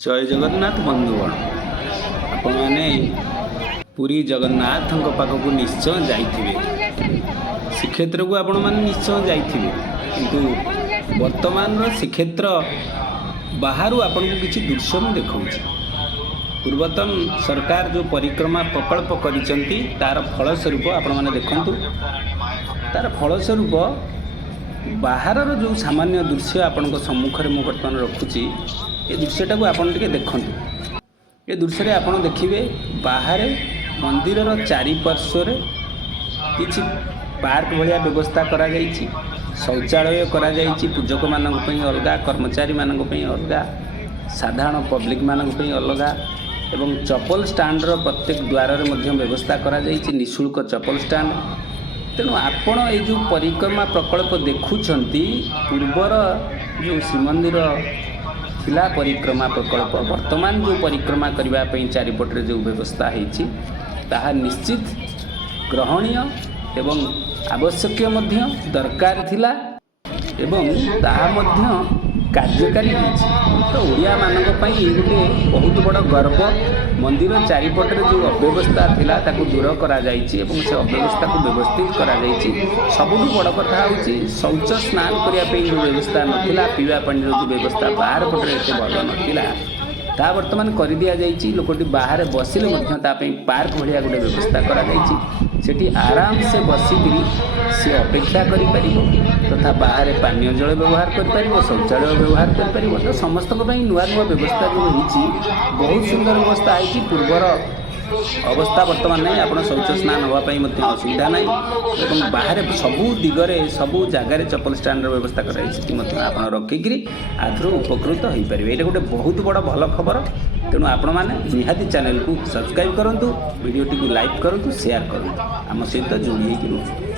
जय जगन्नाथ बंधुगण आपण मैंने पुरी जगन्नाथ पाखक निश्चय जाइथिबे श्रीक्षेत्र को आपण मैंने निश्चय जाइथिबे किंतु वर्तमान श्रीक्षेत्र बाहर आपन को किसी दृश्य में देखौछि। पूर्वतन सरकार जो परिक्रमा प्रकल्प करिसंती तार फलस्वरूप आपण मैंने देखंतु तार फलस्वरूप बाहर जो सामान्य दृश्य आपण सम्मुख में बर्तमान रखुची ये दृश्यटा को आपन टिके देखंतु। ये दृश्य रे आपन देखिबे बाहर मंदिर चारिपार्श्व किछि पार्क भलिया व्यवस्था करा जाइछि, शौचालय करा जाइछि, पूजक मानक पई अलगा, कर्मचारी मानक पई अलगा, साधारण पब्लिक मानक पई अलगा एवं चप्पल स्टैंड रो प्रत्येक द्वार रे मध्य व्यवस्था करा जाइछि निःशुल्क चप्पल स्टैंड। तेणु आपण ये जो परिक्रमा प्रकल्प देखुछंती पूर्वर जो श्रीमंदिर थिला परिक्रमा प्रकल्प वर्तमान जो परिक्रमा करबा पई चारिपटरे जो व्यवस्था होईछि ताहा निश्चित ग्रहणीय एवं आवश्यक मध्य दरकार थिला एवं ताहा मध्य कार्यकारी होईछि। तो ओडिया मानक पई गोटे बहुत बड़ गर्व मंदिर चारिपटरे जो अव्यवस्था थिला ताकू दूर करा जाइछि एवं से अव्यवस्था को व्यवस्थित करा जाइछि। सबुठु बड़ कथा होछि शौच स्नान करिया पई जो व्यवस्था नथिला, पीवा पानी जो व्यवस्था बाहर पटरे एते भल नथिला ता वर्तमान कर दिया जाइछि। लोकटी बाहर बसिले मध्य ता पई पार्क भलिया गोटे व्यवस्था करा जाइछि। सेठी आराम से बसिकरी से अपेक्षा करि परिबो तथा बाहर पानीय जल व्यवहार कर परिबो, शौचालय व्यवहार कर परिबो। तो समस्त को पई नुआ नुआ व्यवस्था जो होईछि बहुत सुंदर व्यवस्था आइछि। पूर्वर अवस्था वर्तमान नहीं, आप शौच स्नान होगापी असुविधा ना और बाहर सबू दिगरे सबू जगार चप्पल स्टैंड व्यवस्था कर रखिकी आधर उपकृत हो पारे। ये गोटे बहुत बड़ भल खबर। तेणु आपण मैंने निहाती चैनल को सब्सक्राइब करूँ, वीडियोटी को लाइक करूँ, शेयर करूँ, आम सहित जोड़ी होकर रुहतु।